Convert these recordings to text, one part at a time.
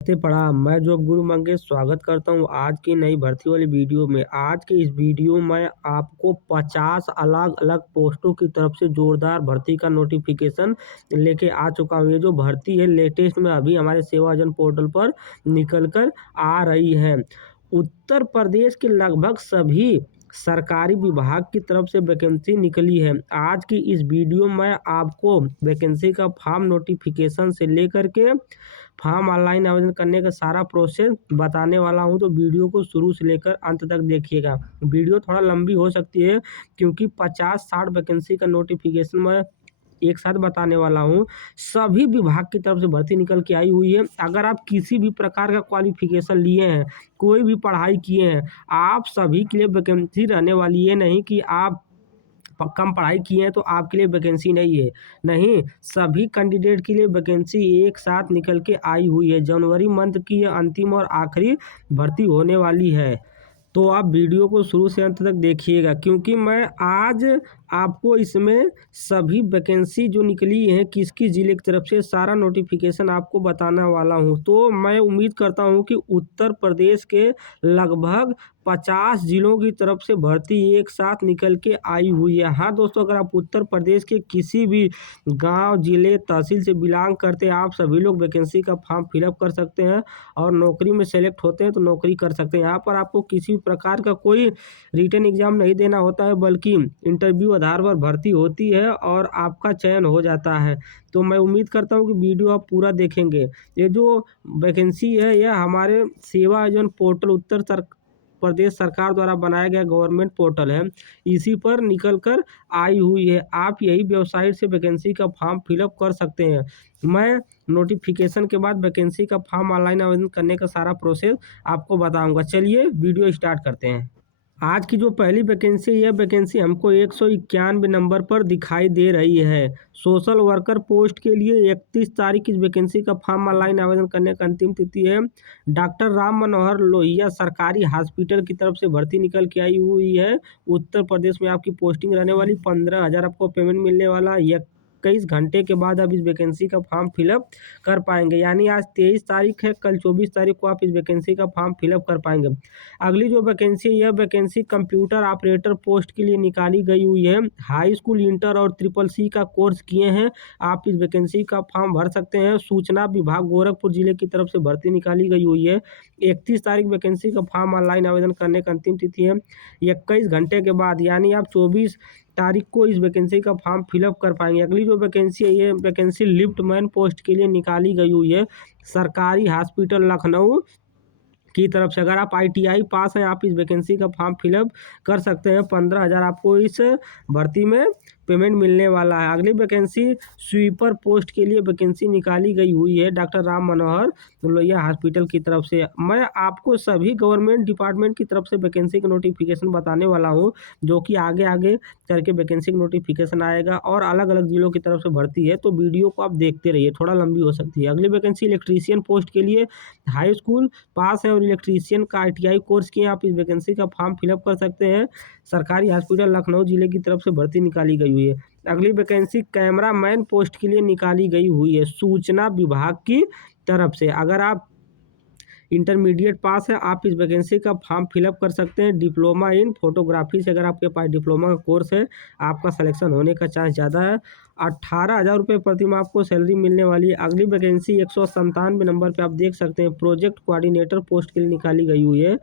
नमस्ते प्रणाम। मैं जॉब गुरु मंगेश स्वागत करता हूँ आज की नई भर्ती वाली वीडियो में। आज की इस वीडियो में आपको 50 अलग-अलग पोस्टों की तरफ से जोरदार भर्ती का नोटिफिकेशन लेके आ चुका हूँ। ये जो भर्ती है लेटेस्ट में अभी हमारे सेवाजन पोर्टल पर निकल कर आ रही है। उत्तर प्रदेश के लगभग सभी सरकारी विभाग की तरफ से वैकेंसी निकली है। आज की इस वीडियो में आपको वैकेंसी का फॉर्म नोटिफिकेशन से लेकर के फॉर्म ऑनलाइन आवेदन करने का सारा प्रोसेस बताने वाला हूं, तो वीडियो को शुरू से लेकर अंत तक देखिएगा। वीडियो थोड़ा लंबी हो सकती है क्योंकि 50-60 वैकेंसी का नोटिफिकेशन मैं एक साथ बताने वाला हूं। सभी विभाग की तरफ से भर्ती निकल के आई हुई है। अगर आप किसी भी प्रकार का क्वालिफिकेशन लिए हैं, कोई भी पढ़ाई किए हैं, आप सभी के लिए वैकेंसी रहने वाली है। नहीं कि आप कम पढ़ाई किए हैं तो आपके लिए वैकेंसी नहीं है। नहीं, सभी कैंडिडेट के लिए वैकेंसी एक साथ निकल के आई हुई है। जनवरी मंथ की यह अंतिम और आखिरी भर्ती होने वाली है। तो आप वीडियो को शुरू से अंत तक देखिएगा क्योंकि मैं आज आपको इसमें सभी वैकेंसी जो निकली है किसकी ज़िले की तरफ से सारा नोटिफिकेशन आपको बताने वाला हूं। तो मैं उम्मीद करता हूं कि उत्तर प्रदेश के लगभग 50 जिलों की तरफ से भर्ती एक साथ निकल के आई हुई है। हाँ दोस्तों, अगर आप उत्तर प्रदेश के किसी भी गांव, जिले, तहसील से बिलोंग करते हैं, आप सभी लोग वैकेंसी का फॉर्म फिलअप कर सकते हैं और नौकरी में सेलेक्ट होते हैं तो नौकरी कर सकते हैं। यहाँ पर आपको किसी प्रकार का कोई रिटन एग्जाम नहीं देना होता है, बल्कि इंटरव्यू आधार पर भर्ती होती है और आपका चयन हो जाता है। तो मैं उम्मीद करता हूँ कि वीडियो आप पूरा देखेंगे। ये जो वैकेंसी है यह हमारे सेवा योजना पोर्टल उत्तर प्रदेश सरकार द्वारा बनाया गया गवर्नमेंट पोर्टल है, इसी पर निकल कर आई हुई है। आप यही वेबसाइट से वैकेंसी का फॉर्म फिलअप कर सकते हैं। मैं नोटिफिकेशन के बाद वैकेंसी का फॉर्म ऑनलाइन आवेदन करने का सारा प्रोसेस आपको बताऊंगा। चलिए वीडियो स्टार्ट करते हैं। आज की जो पहली वैकेंसी है, वैकेंसी हमको 191 नंबर पर दिखाई दे रही है। सोशल वर्कर पोस्ट के लिए 31 तारीख इस वैकेंसी का फॉर्म ऑनलाइन आवेदन करने का अंतिम तिथि है। डॉक्टर राम मनोहर लोहिया सरकारी हॉस्पिटल की तरफ से भर्ती निकल के आई हुई है। उत्तर प्रदेश में आपकी पोस्टिंग रहने वाली, 15,000 आपको पेमेंट मिलने वाला है। 21 घंटे के बाद आप इस वैकेंसी का फॉर्म फिलअप कर पाएंगे। यानी आज 23 तारीख है, कल 24 तारीख को आप इस वैकेंसी का फॉर्म फिलअप कर पाएंगे। अगली जो वैकेंसी है, यह वैकेंसी कंप्यूटर ऑपरेटर पोस्ट के लिए निकाली गई हुई है। हाई स्कूल, इंटर और ट्रिपल सी का कोर्स किए हैं, आप इस वैकेंसी का फॉर्म भर सकते हैं। सूचना विभाग गोरखपुर जिले की तरफ से भर्ती निकाली गई हुई है। 31 तारीख वैकेंसी का फॉर्म ऑनलाइन आवेदन करने का अंतिम तिथि है। 21 घंटे के बाद यानी आप 24 तारीख को इस वैकेंसी का फॉर्म फिलअप कर पाएंगे। अगली जो वैकेंसी है, ये वैकेंसी लिफ्ट मैन पोस्ट के लिए निकाली गई हुई है। सरकारी हॉस्पिटल लखनऊ की तरफ से, अगर आप ITI पास हैं आप इस वैकेंसी का फॉर्म फिलअप कर सकते हैं। 15,000 आपको इस भर्ती में पेमेंट मिलने वाला है। अगली वैकेंसी स्वीपर पोस्ट के लिए वैकेंसी निकाली गई हुई है डॉक्टर राम मनोहर लोहिया हॉस्पिटल की तरफ से। मैं आपको सभी गवर्नमेंट डिपार्टमेंट की तरफ से वैकेंसी का नोटिफिकेशन बताने वाला हूं, जो कि आगे आगे करके वैकेंसी का नोटिफिकेशन आएगा और अलग अलग जिलों की तरफ से भर्ती है। तो वीडियो को आप देखते रहिए, थोड़ा लंबी हो सकती है। अगली वैकेंसी इलेक्ट्रीशियन पोस्ट के लिए, हाई स्कूल पास है और इलेक्ट्रीशियन का ITI कोर्स किए, आप इस वैकेंसी का फॉर्म फिलअप कर सकते हैं। सरकारी हॉस्पिटल लखनऊ जिले की तरफ से भर्ती निकाली गई हुई है। अगली वैकेंसी कैमरा मैन पोस्ट के लिए निकाली गई हुई है, सूचना विभाग की तरफ से। अगर आप इंटरमीडिएट पास है आप इस वैकेंसी का फॉर्म फिलअप कर सकते हैं। डिप्लोमा इन फोटोग्राफी से अगर आपके पास डिप्लोमा का कोर्स है, आपका सिलेक्शन होने का चांस ज़्यादा है। 18,000 रुपये प्रति माह आपको सैलरी मिलने वाली है। अगली वैकेंसी 197 नंबर पे आप देख सकते हैं, प्रोजेक्ट कोऑर्डिनेटर पोस्ट के लिए निकाली गई हुई है।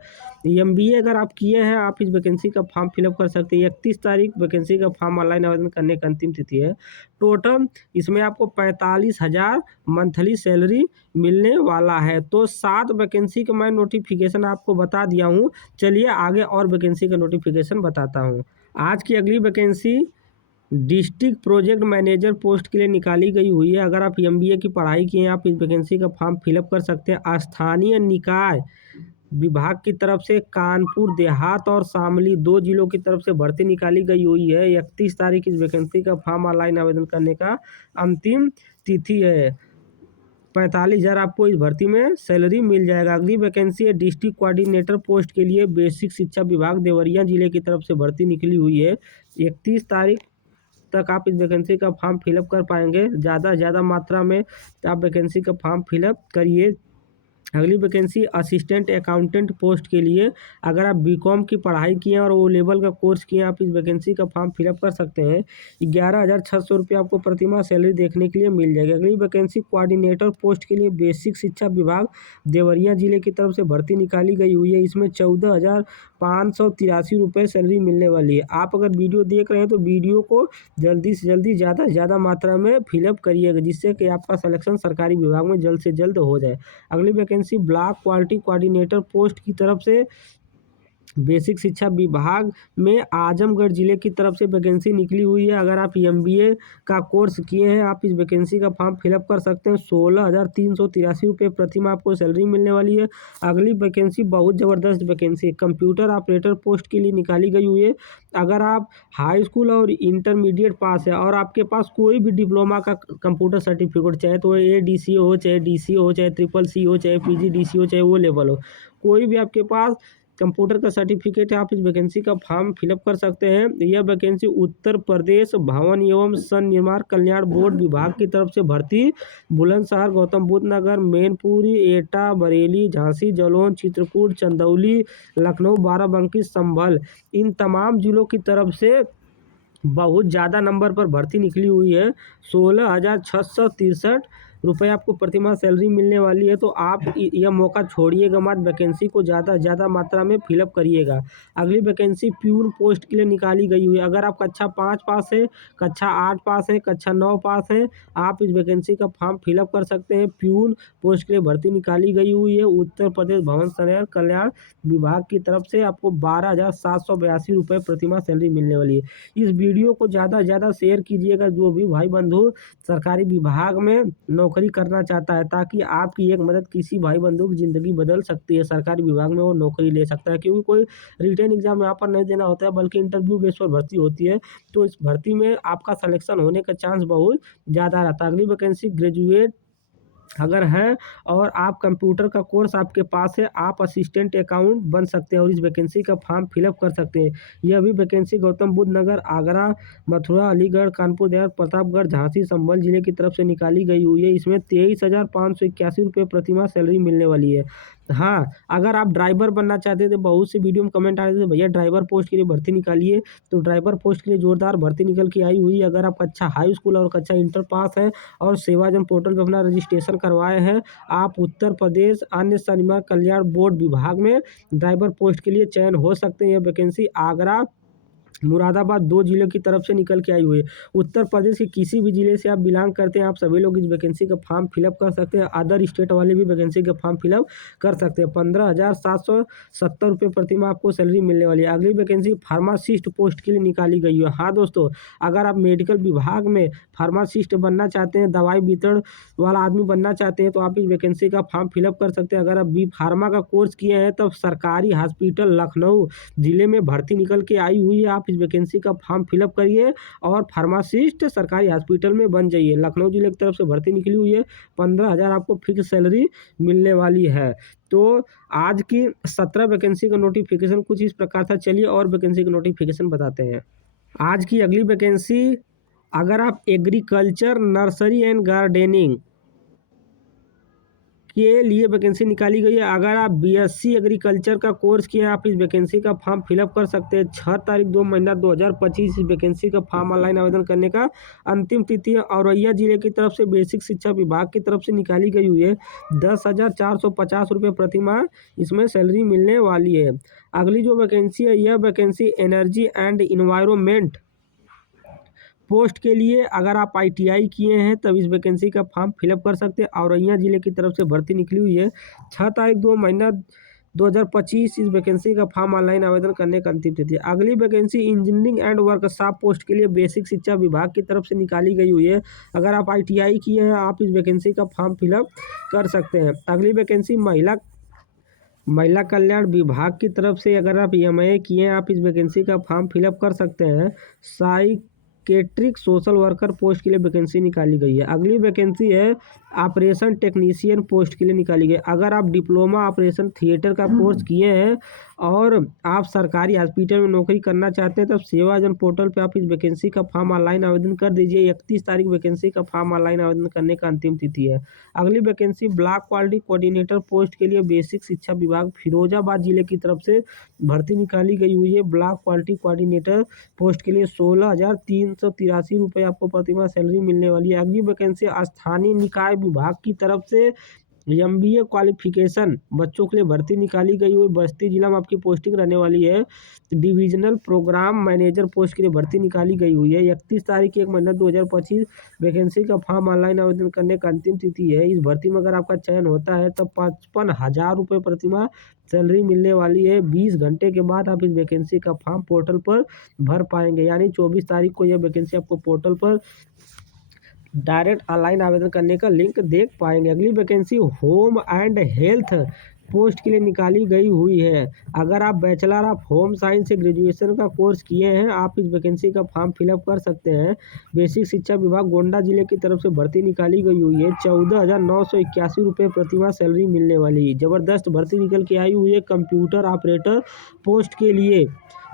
MBA अगर आप किए हैं आप इस वैकेंसी का फॉर्म फिलअप कर सकते हैं। 31 तारीख वैकेंसी का फॉर्म ऑनलाइन आवेदन करने का अंतिम तिथि है। टोटल इसमें आपको 45,000 मंथली सैलरी मिलने वाला है। तो 7 वैकेंसी का मैं नोटिफिकेशन आपको बता दिया हूँ। चलिए आगे और वैकेंसी का नोटिफिकेशन बताता हूँ। आज की अगली vacancy district project manager post के लिए निकाली गई हुई है। अगर आप MBA की पढ़ाई किए हैं आप इस वैकेंसी का फॉर्म फिलअप कर सकते हैं। स्थानीय निकाय विभाग की तरफ से कानपुर देहात और शामली 2 जिलों की तरफ से भर्ती निकाली गई हुई है। 31 तारीख इस वैकेंसी का फॉर्म ऑनलाइन आवेदन करने का अंतिम तिथि है। 45,000 आपको इस भर्ती में सैलरी मिल जाएगा। अगली वैकेंसी है डिस्ट्रिक्ट कोऑर्डिनेटर पोस्ट के लिए, बेसिक शिक्षा विभाग देवरिया जिले की तरफ से भर्ती निकली हुई है। 31 तारीख तक आप इस वैकेंसी का फॉर्म फिलअप कर पाएंगे। ज़्यादा से ज़्यादा मात्रा में आप वैकेंसी का फॉर्म फिलअप करिए। अगली वैकेंसी असिस्टेंट अकाउंटेंट पोस्ट के लिए। अगर आप बीकॉम की पढ़ाई किए हैं और ओ लेवल का कोर्स किए हैं, आप इस वैकेंसी का फॉर्म फिलअप कर सकते हैं। 11,600 रुपये आपको प्रतिमाह सैलरी देखने के लिए मिल जाएगी। अगली वैकेंसी कोऑर्डिनेटर पोस्ट के लिए बेसिक शिक्षा विभाग देवरिया जिले की तरफ से भर्ती निकाली गई हुई है। इसमें 14,583 रुपये सैलरी मिलने वाली है। आप अगर वीडियो देख रहे हैं तो वीडियो को जल्दी से जल्दी ज़्यादा से ज़्यादा मात्रा में फिलअप करिएगा, जिससे कि आपका सिलेक्शन सरकारी विभाग में जल्द से जल्द हो जाए। अगली vacancy block quality coordinator post की तरफ से बेसिक शिक्षा विभाग में आजमगढ़ जिले की तरफ से वैकेंसी निकली हुई है। अगर आप एमबीए का कोर्स किए हैं, आप इस वैकेंसी का फॉर्म फिलअप कर सकते हैं। 16,383 रुपये प्रतिमाह आपको सैलरी मिलने वाली है। अगली वैकेंसी बहुत ज़बरदस्त वैकेंसी कंप्यूटर ऑपरेटर पोस्ट के लिए निकाली गई हुई है। अगर आप हाई स्कूल और इंटरमीडिएट पास है और आपके पास कोई भी डिप्लोमा का कंप्यूटर सर्टिफिकेट, चाहे तो ADC हो, चाहे DC हो, चाहे CCC हो, चाहे PGDC हो, चाहे वो लेवल हो, कोई भी आपके पास कंप्यूटर का सर्टिफिकेट है, आप इस वैकेंसी का फॉर्म फिलअप कर सकते हैं। यह वैकेंसी उत्तर प्रदेश भवन एवं संनिर्माण कल्याण बोर्ड विभाग की तरफ से भर्ती बुलंदशहर, गौतम बुद्ध नगर, मैनपुरी, एटा, बरेली, झांसी, जालौन, चित्रकूट, चंदौली, लखनऊ, बाराबंकी, संभल, इन तमाम जिलों की तरफ से बहुत ज़्यादा नंबर पर भर्ती निकली हुई है। 16,663 रुपये आपको प्रतिमाह सैलरी मिलने वाली है। तो आप यह मौका छोड़िएगा मत, वैकेंसी को ज़्यादा से ज़्यादा मात्रा में फिलअप करिएगा। अगली वैकेंसी प्यून पोस्ट के लिए निकाली गई हुई है। अगर आप कक्षा 5 पास है, कक्षा 8 पास है, कक्षा 9 पास है, आप इस वैकेंसी का फॉर्म फिलअप कर सकते हैं। प्यून पोस्ट के लिए भर्ती निकाली गई हुई है। उत्तर प्रदेश भवन संचालन कल्याण विभाग की तरफ से आपको 12,782 रुपये प्रतिमाह सैलरी मिलने वाली है। इस वीडियो को ज़्यादा से ज़्यादा शेयर कीजिएगा, जो भी भाई बंधु सरकारी विभाग में नौकरी करना चाहता है, ताकि आपकी एक मदद किसी भाई बंधु की ज़िंदगी बदल सकती है। सरकारी विभाग में वो नौकरी ले सकता है, क्योंकि कोई रिटन एग्जाम यहाँ पर नहीं देना होता है, बल्कि इंटरव्यू बेस पर भर्ती होती है। तो इस भर्ती में आपका सिलेक्शन होने का चांस बहुत ज़्यादा रहता है। अगली वैकेंसी ग्रेजुएट अगर है और आप कंप्यूटर का कोर्स आपके पास है, आप असिस्टेंट अकाउंट बन सकते हैं और इस वैकेंसी का फॉर्म फिलअप कर सकते हैं। यह भी वैकेंसी गौतम बुद्ध नगर, आगरा, मथुरा, अलीगढ़, कानपुर देहात, प्रतापगढ़, झांसी, संभल जिले की तरफ से निकाली गई हुई है। इसमें 23,581 रुपये प्रतिमाह सैलरी मिलने वाली है। हाँ, अगर आप ड्राइवर बनना चाहते थे, बहुत से वीडियो में कमेंट आ रहे थे भैया ड्राइवर पोस्ट के लिए भर्ती निकालिए, तो ड्राइवर पोस्ट के लिए जोरदार भर्ती निकल के आई हुई है। अगर आप कक्षा हाई स्कूल और कक्षा इंटर पास है और सेवाजन पोर्टल पर अपना रजिस्ट्रेशन करवाए हैं, आप उत्तर प्रदेश अन्य संनिर्माण कल्याण बोर्ड विभाग में ड्राइवर पोस्ट के लिए चयन हो सकते हैं। यह वैकेंसी आगरा, मुरादाबाद 2 जिलों की तरफ से निकल के आई हुई है। उत्तर प्रदेश के किसी भी जिले से आप बिलोंग करते हैं, आप सभी लोग इस वैकेंसी का फॉर्म फिलअप कर सकते हैं। अदर स्टेट वाले भी वैकेंसी का फॉर्म फिलअप कर सकते हैं। 15,770 रुपये प्रतिमाह आपको सैलरी मिलने वाली है। अगली वैकेंसी फार्मासिस्ट पोस्ट के लिए निकाली गई है। हाँ दोस्तों, अगर आप मेडिकल विभाग में फार्मासिस्ट बनना चाहते हैं, दवाई वितरण वाला आदमी बनना चाहते हैं, तो आप इस वैकेंसी का फॉर्म फिलअप कर सकते हैं। अगर आप बी फार्मा का कोर्स किए हैं, तब सरकारी हॉस्पिटल लखनऊ जिले में भर्ती निकल के आई हुई है। आप इस वैकेंसी का फॉर्म फिलअप करिए और फार्मासिस्ट सरकारी हॉस्पिटल में बन जाइए। लखनऊ जिले की तरफ से भर्ती निकली हुई है। 15,000 आपको फिक्स सैलरी मिलने वाली है। तो आज की 17 वैकेंसी का नोटिफिकेशन कुछ इस प्रकार था। चलिए और वैकेंसी का नोटिफिकेशन बताते हैं। आज की अगली वैकेंसी, अगर आप एग्रीकल्चर, नर्सरी एंड गार्डनिंग के लिए वैकेंसी निकाली गई है। अगर आप BSc एग्रीकल्चर का कोर्स किए हैं, आप इस वैकेंसी का फॉर्म फिलअप कर सकते हैं। 6 तारीख 2 महीना 2025 इस वैकेंसी का फॉर्म ऑनलाइन आवेदन करने का अंतिम तिथि है। औरैया जिले की तरफ से बेसिक शिक्षा विभाग की तरफ से निकाली गई हुई है। 10,450 रुपये प्रतिमाह इसमें सैलरी मिलने वाली है। अगली जो वैकेंसी है, यह vacancy energy and environment post के लिए। अगर आप ITI किए हैं, तब इस वैकेंसी का फॉर्म फिलअप कर सकते हैं। औरैया जिले की तरफ से भर्ती निकली हुई है। 6 तारीख 2 महीना 2025 इस वैकेंसी का फॉर्म ऑनलाइन आवेदन करने का अंतिम तिथि है। अगली vacancy engineering and workshop post के लिए बेसिक शिक्षा विभाग की तरफ से निकाली गई हुई है। अगर आप ITI किए हैं, आप इस वैकेंसी का फॉर्म फिलअप कर सकते हैं। अगली वैकेंसी महिला कल्याण विभाग की तरफ से, अगर आप MA किए हैं, आप इस वैकेंसी का फॉर्म फिलअप कर सकते हैं। साइकेट्रिक सोशल वर्कर पोस्ट के लिए वैकेंसी निकाली गई है। अगली वैकेंसी है ऑपरेशन टेक्नीशियन पोस्ट के लिए निकाली गई है। अगर आप डिप्लोमा ऑपरेशन थिएटर का कोर्स किए हैं और आप सरकारी हॉस्पिटल में नौकरी करना चाहते हैं तब सेवाजन पोर्टल पे आप इस वैकेंसी का फॉर्म ऑनलाइन आवेदन कर दीजिए। 31 तारीख वैकेंसी का फॉर्म ऑनलाइन आवेदन करने का अंतिम तिथि है। अगली vacancy block quality coordinator post के लिए बेसिक शिक्षा विभाग फिरोजाबाद जिले की तरफ से भर्ती निकाली गई हुई है। ब्लॉक क्वालिटी कोऑर्डिनेटर पोस्ट के लिए 16,383 रुपये आपको प्रतिमाह सैलरी मिलने वाली है। अगली वैकेंसी स्थानीय निकाय विभाग की तरफ से MBA क्वालिफिकेशन बच्चों के लिए भर्ती निकाली गई हुई। बस्ती जिला में आपकी पोस्टिंग रहने वाली है। डिविजनल प्रोग्राम मैनेजर पोस्ट के लिए भर्ती निकाली गई हुई है। 31 तारीख 1 महीना 2025 वैकेंसी का फॉर्म ऑनलाइन आवेदन करने का अंतिम तिथि है। इस भर्ती में अगर आपका चयन होता है तब 55,000 रुपये प्रतिमाह सैलरी मिलने वाली है। 20 घंटे के बाद आप इस वैकेंसी का फॉर्म पोर्टल पर भर पाएंगे, यानी 24 तारीख को यह वैकेंसी आपको पोर्टल पर डायरेक्ट ऑनलाइन आवेदन करने का लिंक देख पाएंगे। अगली vacancy home and health post के लिए निकाली गई हुई है। अगर आप बैचलर ऑफ होम साइंस से ग्रेजुएशन का कोर्स किए हैं आप इस वैकेंसी का फॉर्म फिलअप कर सकते हैं। बेसिक शिक्षा विभाग गोंडा जिले की तरफ से भर्ती निकाली गई हुई है। 14,981 रुपये प्रतिमाह सैलरी मिलने वाली है। ज़बरदस्त भर्ती निकल के आई हुई है। कंप्यूटर ऑपरेटर पोस्ट के लिए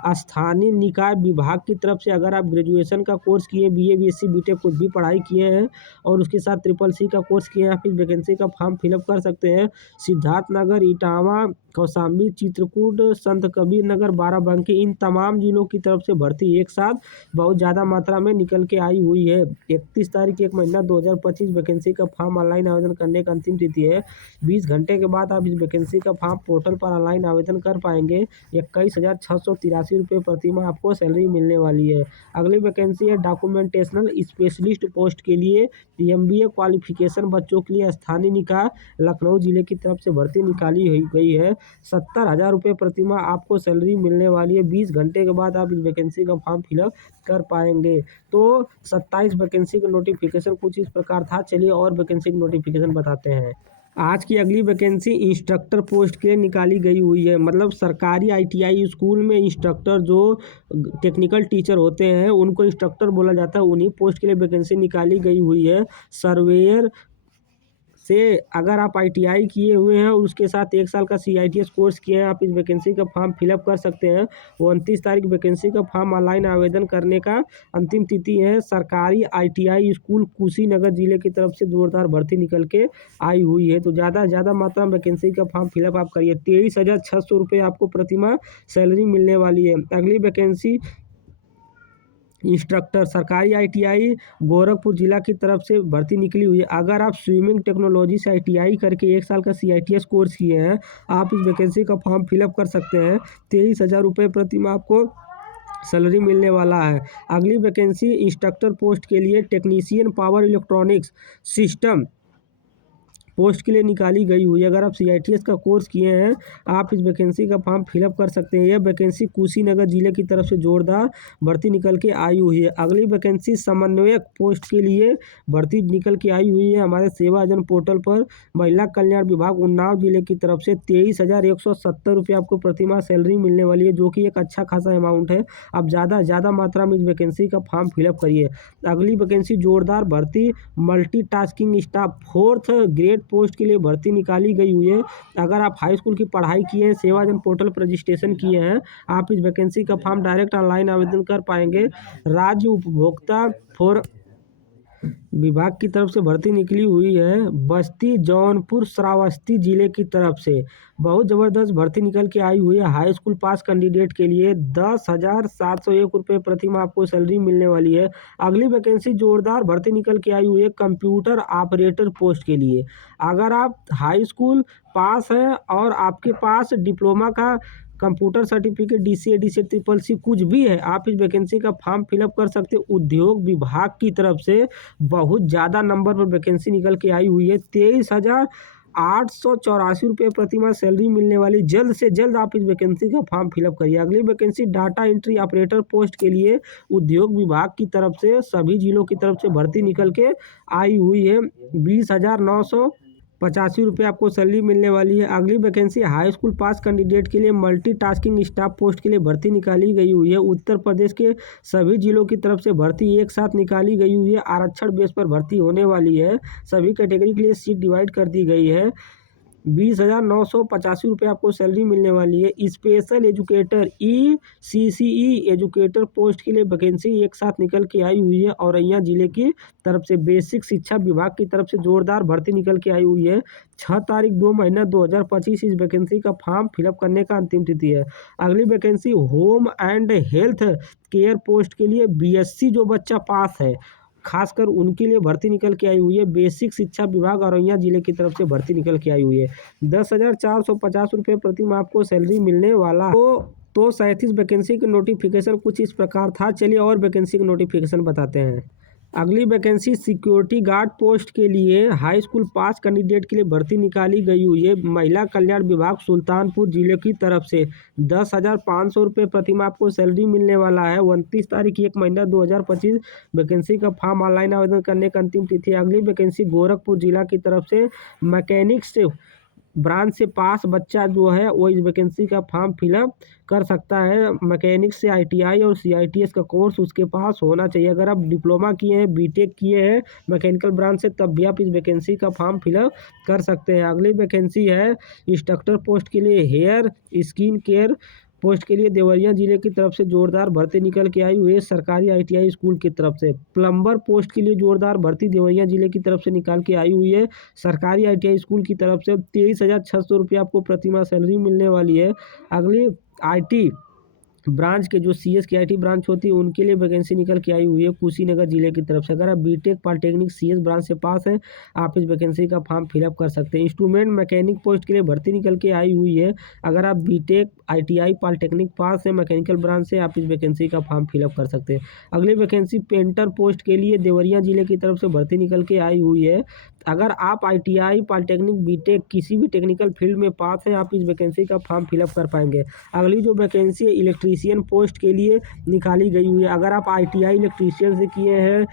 स्थानीय निकाय विभाग की तरफ से अगर आप ग्रेजुएशन का कोर्स किए, BA BSc BTech कुछ भी पढ़ाई किए हैं और उसके साथ CCC का कोर्स किए हैं आप इस वैकेंसी का फॉर्म फिलअप कर सकते हैं। सिद्धार्थनगर, इटावा, कौशाम्बी, चित्रकूट, संत कबीर नगर, बाराबंकी इन तमाम जिलों की तरफ से भर्ती एक साथ बहुत ज़्यादा मात्रा में निकल के आई हुई है। 31 तारीख 1 महीना 2025 वैकेंसी का फॉर्म ऑनलाइन आवेदन करने का अंतिम तिथि है। 20 घंटे के बाद आप इस वैकेंसी का फॉर्म पोर्टल पर ऑनलाइन आवेदन कर पाएंगे। 21,683 रुपये प्रतिमाह आपको सैलरी मिलने वाली है। अगली वैकेंसी है डॉक्यूमेंटेशनल स्पेशलिस्ट पोस्ट के लिए MBA क्वालिफिकेशन बच्चों के लिए स्थानीय निकाय लखनऊ जिले की तरफ से भर्ती निकाली गई है। 70,000 रुपये प्रतिमाह आपको सैलरी मिलने वाली है। 20 घंटे के बाद आप इस वैकेंसी का फॉर्म फिलअप कर पाएंगे। तो 27 वैकेंसी का नोटिफिकेशन कुछ इस प्रकार था। चलिए और वैकेंसी की नोटिफिकेशन बताते हैं। आज की अगली वैकेंसी इंस्ट्रक्टर पोस्ट के लिए निकाली गई हुई है। मतलब सरकारी ITI स्कूल में इंस्ट्रक्टर जो टेक्निकल टीचर होते हैं उनको इंस्ट्रक्टर बोला जाता है, उन्हीं पोस्ट के लिए वैकेंसी निकाली गई हुई है। सर्वेयर से अगर आप ITI किए हुए हैं और उसके साथ 1 साल का CITS कोर्स किए हैं आप इस वैकेंसी का फॉर्म फिलअप कर सकते हैं। 29 तारीख वैकेंसी का फॉर्म ऑनलाइन आवेदन करने का अंतिम तिथि है। सरकारी ITI स्कूल कुशीनगर जिले की तरफ से जोरदार भर्ती निकल के आई हुई है। तो ज़्यादा से ज़्यादा मात्रा में वैकेंसी का फॉर्म फिलअप आप करिए। 23,600 रुपये आपको प्रतिमाह सैलरी मिलने वाली है। अगली वैकेंसी इंस्ट्रक्टर सरकारी ITI गोरखपुर जिला की तरफ से भर्ती निकली हुई है। अगर आप स्विमिंग टेक्नोलॉजी से ITI करके 1 साल का CITS कोर्स किए हैं आप इस वैकेंसी का फॉर्म फिलअप कर सकते हैं। 23,000 रुपये प्रतिमाह आपको सैलरी मिलने वाला है। अगली वैकेंसी इंस्ट्रक्टर पोस्ट के लिए technician power electronics system post के लिए निकाली गई हुई है। अगर आप CITS का कोर्स किए हैं आप इस वैकेंसी का फॉर्म फिलअप कर सकते हैं। यह वैकेंसी कुशीनगर जिले की तरफ से जोरदार भर्ती निकल के आई हुई है। अगली वैकेंसी समन्वयक पोस्ट के लिए भर्ती निकल के आई हुई है हमारे सेवाजन पोर्टल पर। महिला कल्याण विभाग उन्नाव जिले की तरफ से 23,170 रुपये आपको प्रतिमाह सैलरी मिलने वाली है, जो कि एक अच्छा खासा अमाउंट है। आप ज़्यादा से ज़्यादा मात्रा में इस वैकेंसी का फॉर्म फिलअप करिए। अगली वैकेंसी जोरदार भर्ती multitasking staff 4th grade post के लिए भर्ती निकाली गई हुई है। अगर आप हाई स्कूल की पढ़ाई किए हैं, सेवाजन पोर्टल पर रजिस्ट्रेशन किए हैं, आप इस वैकेंसी का फॉर्म डायरेक्ट ऑनलाइन आवेदन कर पाएंगे। राज्य उपभोक्ता फोर विभाग की तरफ से भर्ती निकली हुई है। बस्ती जौनपुर श्रावस्ती जिले की तरफ से बहुत ज़बरदस्त भर्ती निकल के आई हुई है। हाई स्कूल पास कैंडिडेट के लिए 10,701 रुपये प्रतिमाह आपको सैलरी मिलने वाली है। अगली वैकेंसी जोरदार भर्ती निकल के आई हुई है कंप्यूटर ऑपरेटर पोस्ट के लिए। अगर आप हाई स्कूल पास हैं और आपके पास डिप्लोमा का computer certificate DCA DCA CCC कुछ भी है आप इस वैकेंसी का फॉर्म फिलअप कर सकते हैं। उद्योग विभाग की तरफ से बहुत ज़्यादा नंबर पर वैकेंसी निकल के आई हुई है। 23,884 रुपये प्रतिमाह सैलरी मिलने वाली। जल्द से जल्द आप इस वैकेंसी का फॉर्म फिलअप करिए। अगली vacancy data entry operator post के लिए उद्योग विभाग की तरफ से सभी जिलों की तरफ से भर्ती निकल के आई हुई है। 20,985 रुपये आपको सैलरी मिलने वाली है। अगली वैकेंसी हाई स्कूल पास कैंडिडेट के लिए मल्टीटास्किंग स्टाफ पोस्ट के लिए भर्ती निकाली गई हुई है। उत्तर प्रदेश के सभी जिलों की तरफ से भर्ती एक साथ निकाली गई हुई है। आरक्षण बेस पर भर्ती होने वाली है। सभी कैटेगरी के लिए सीट डिवाइड कर दी गई है। 20,985 आपको सैलरी मिलने वाली है। Special educator ECCE educator post के लिए वैकेंसी एक साथ निकल के आई हुई है औरैया जिले की तरफ से। बेसिक शिक्षा विभाग की तरफ से जोरदार भर्ती निकल के आई हुई है। 6 तारीख 2 महीना 2025 इस वैकेंसी का फॉर्म फिलअप करने का अंतिम तिथि है। अगली vacancy home and health care post के लिए BSc जो बच्चा पास है खासकर उनके लिए भर्ती निकल के आई हुई है। बेसिक शिक्षा विभाग औरैया जिले की तरफ से भर्ती निकल के आई हुई है। 10,450 प्रति माह आपको सैलरी मिलने वाला तो 37 वैकेंसी की नोटिफिकेशन कुछ इस प्रकार था। चलिए और वैकेंसी का नोटिफिकेशन बताते हैं। अगली वैकेंसी सिक्योरिटी गार्ड पोस्ट के लिए हाई स्कूल पास कैंडिडेट के लिए भर्ती निकाली गई हुई है। महिला कल्याण विभाग सुल्तानपुर जिले की तरफ से 10,500 रुपये प्रति माह आपको सैलरी मिलने वाला है। 29 तारीख 1 महीना 2025 वैकेंसी का फॉर्म ऑनलाइन आवेदन करने का अंतिम तिथि है। अगली वैकेंसी गोरखपुर जिला की तरफ से मैकेनिक्स ब्रांच से पास बच्चा जो है वो इस वैकेंसी का फॉर्म फिलअप कर सकता है। मैकेनिक्स से ITI और CITS का कोर्स उसके पास होना चाहिए। अगर आप डिप्लोमा किए हैं, BTech किए हैं मैकेनिकल ब्रांच से, तब भी आप इस वैकेंसी का फॉर्म फिलअप कर सकते हैं। अगली वैकेंसी है इंस्ट्रक्टर पोस्ट के लिए हेयर स्किन केयर पोस्ट के लिए देवरिया जिले की तरफ से जोरदार भर्ती निकल के आई हुई है सरकारी ITI स्कूल की तरफ से। प्लम्बर पोस्ट के लिए जोरदार भर्ती देवरिया जिले की तरफ से निकाल के आई हुई है सरकारी ITI स्कूल की तरफ से। 23,600 रुपये आपको प्रति माह सैलरी मिलने वाली है। अगली IT ब्रांच के जो CS की IT ब्रांच होती है उनके लिए वैकेंसी निकल के आई हुई है कुशीनगर जिले की तरफ से। अगर आप BTech पॉलिटेक्निक CS ब्रांच से पास हैं आप इस वैकेंसी का फॉर्म फिलअप कर सकते हैं। इंस्ट्रूमेंट मैकेनिक पोस्ट के लिए भर्ती निकल के आई हुई है। अगर आप BTech ITI पॉलिटेक्निक पास हैं मैकेनिकल ब्रांच से, आप इस वैकेंसी का फॉर्म फिलअप कर सकते हैं। अगली वैकेंसी पेंटर पोस्ट के लिए देवरिया जिले की तरफ से भर्ती निकल के आई हुई है। अगर आप ITI पॉलिटेक्निक BTech किसी भी टेक्निकल फील्ड में पास हैं आप इस वैकेंसी का फॉर्म फिलअप कर पाएंगे। अगली जो वैकेंसी है इलेक्ट्रीशियन पोस्ट के लिए निकाली गई हुई है। अगर आप ITI इलेक्ट्रीशियन से किए हैं,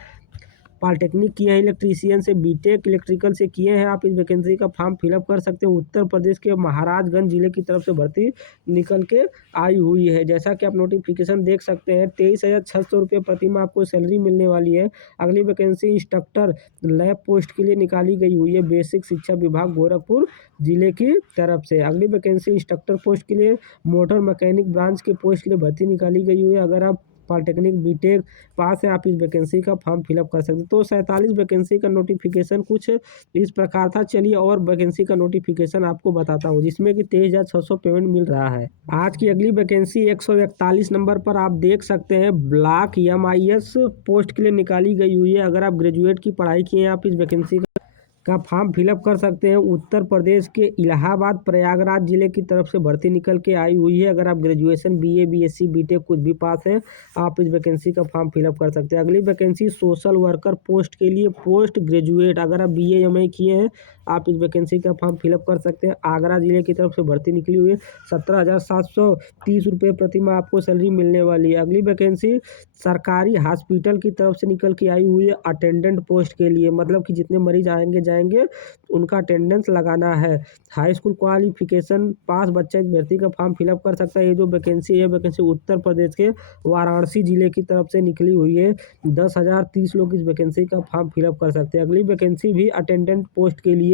पॉलिटेक्निक किए हैं इलेक्ट्रीशियन से, BTech इलेक्ट्रिकल से किए हैं, आप इस वैकेंसी का फॉर्म फिलअप कर सकते हैं। उत्तर प्रदेश के महाराजगंज जिले की तरफ से भर्ती निकल के आई हुई है। जैसा कि आप नोटिफिकेशन देख सकते हैं 23,600 रुपये प्रति माह आपको सैलरी मिलने वाली है। अगली वैकेंसी इंस्ट्रक्टर लैब पोस्ट के लिए निकाली गई हुई है बेसिक शिक्षा विभाग गोरखपुर जिले की तरफ से। अगली वैकेंसी इंस्ट्रक्टर पोस्ट के लिए मोटर मैकेनिक ब्रांच के पोस्ट के लिए भर्ती निकाली गई हुई है। अगर आप पॉलिटेक्निक BTech पास है आप इस वैकेंसी का फॉर्म फिलअप कर सकते हैं। तो 47 वैकेंसी का नोटिफिकेशन कुछ इस प्रकार था। चलिए और वैकेंसी का नोटिफिकेशन आपको बताता हूँ जिसमें कि 23,600 पेमेंट मिल रहा है। आज की अगली वैकेंसी 141 नंबर पर आप देख सकते हैं ब्लॉक MIS पोस्ट के लिए निकाली गई हुई है। अगर आप ग्रेजुएट की पढ़ाई किए हैं आप इस वैकेंसी का फॉर्म फिलअप कर सकते हैं। उत्तर प्रदेश के इलाहाबाद प्रयागराज जिले की तरफ से भर्ती निकल के आई हुई है। अगर आप ग्रेजुएशन BA BSc BTech कुछ भी पास हैं आप इस वैकेंसी का फॉर्म फिलअप कर सकते हैं। अगली वैकेंसी सोशल वर्कर पोस्ट के लिए पोस्ट ग्रेजुएट, अगर आप BA MA किए हैं आप इस वैकेंसी का फॉर्म फिलअप कर सकते हैं। आगरा जिले की तरफ से भर्ती निकली हुई है। 17,730 रुपये प्रति माह आपको सैलरी मिलने वाली है। अगली वैकेंसी सरकारी हॉस्पिटल की तरफ से निकल के आई हुई है अटेंडेंट पोस्ट के लिए, मतलब कि जितने मरीज जाएंगे उनका अटेंडेंस लगाना है। हाई स्कूल क्वालिफिकेशन पास बच्चा इस भर्ती का फॉर्म फिलअप कर सकता है। ये जो वैकेंसी है वैकेंसी उत्तर प्रदेश के वाराणसी जिले की तरफ से निकली हुई है। 10,030 लोग इस वैकेंसी का फॉर्म फिलअप कर सकते हैं। अगली वैकेंसी भी अटेंडेंट पोस्ट के लिए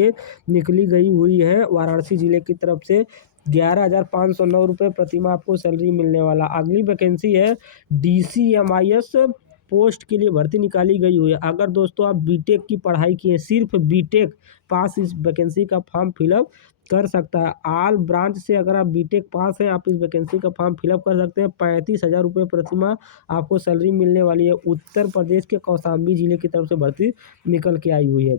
निकली गई हुई है वाराणसी जिले की तरफ से। 11,509 रुपये प्रति माह आपको सैलरी मिलने वाला। अगली वैकेंसी है DCMIS पोस्ट के लिए भर्ती निकाली गई हुई है। अगर दोस्तों आप BTech की पढ़ाई किए, सिर्फ BTech पास इस वैकेंसी का फॉर्म फिलअप कर सकता है। आल ब्रांच से अगर आप BTech पास हैं आप इस वैकेंसी का फॉर्म फिलअप कर सकते हैं। 35,000 रुपये प्रति माह आपको सैलरी मिलने वाली है। उत्तर प्रदेश के कौशाम्बी जिले की तरफ से भर्ती निकल के आई हुई है।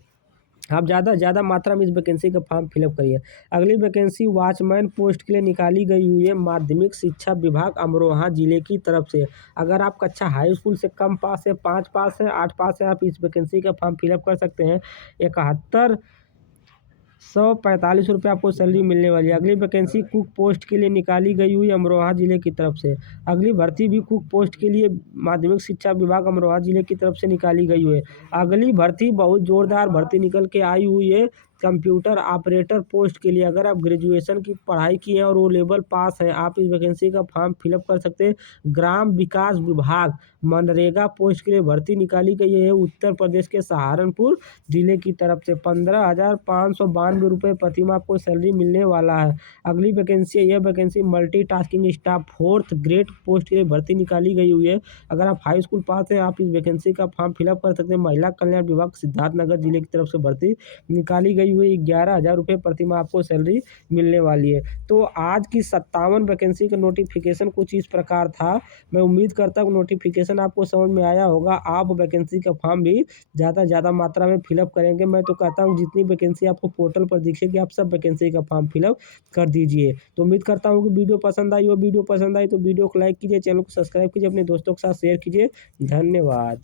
आप ज़्यादा से ज़्यादा मात्रा में इस वैकेंसी का फॉर्म फिलअप करिए। अगली वैकेंसी वॉचमैन पोस्ट के लिए निकाली गई हुई है माध्यमिक शिक्षा विभाग अमरोहा जिले की तरफ से। अगर आप कक्षा हाई स्कूल से कम पास है, 5 पास है, 8 पास है, आप इस वैकेंसी का फॉर्म फिलअप कर सकते हैं। 71,145 रुपये आपको सैलरी मिलने वाली है। अगली वैकेंसी कुक पोस्ट के लिए निकाली गई हुई अमरोहा जिले की तरफ से। अगली भर्ती भी कुक पोस्ट के लिए माध्यमिक शिक्षा विभाग अमरोहा जिले की तरफ से निकाली गई हुई है। अगली भर्ती बहुत जोरदार भर्ती निकल के आई हुई है कंप्यूटर ऑपरेटर पोस्ट के लिए अगर आप ग्रेजुएशन की पढ़ाई की हैं और वो लेवल पास हैं, आप इस वैकेंसी का फॉर्म फिलअप कर सकते हैं। ग्राम विकास विभाग मनरेगा पोस्ट के लिए भर्ती निकाली गई है उत्तर प्रदेश के सहारनपुर जिले की तरफ से। 15,592 रुपये प्रतिमाह आपको सैलरी मिलने वाला है। अगली वैकेंसी है, यह vacancy multitasking staff 4th grade post के लिए भर्ती निकाली गई हुई है। अगर आप हाई स्कूल पास हैं, आप इस वैकेंसी का फॉर्म फिलअप कर सकते हैं। महिला कल्याण विभाग सिद्धार्थनगर जिले की तरफ से भर्ती निकाली गई हुई। 11,000 रुपये प्रतिमाह आपको सैलरी मिलने वाली है। तो आज की 57 वैकेंसी का नोटिफिकेशन कुछ इस प्रकार था। मैं उम्मीद करता हूँ नोटिफिकेशन आपको समझ में आया होगा। आप वैकेंसी का फॉर्म भी ज़्यादा से ज़्यादा मात्रा में फिलअप करेंगे। मैं तो कहता हूँ जितनी वैकेंसी आपको पोर्टल पर दिखेगी, आप सब वैकेंसी का फॉर्म फिलअप कर दीजिए। तो उम्मीद करता हूँ कि वीडियो पसंद आई हो। वीडियो पसंद आई तो वीडियो को लाइक कीजिए, चैनल को सब्सक्राइब कीजिए, अपने दोस्तों के साथ शेयर कीजिए। धन्यवाद।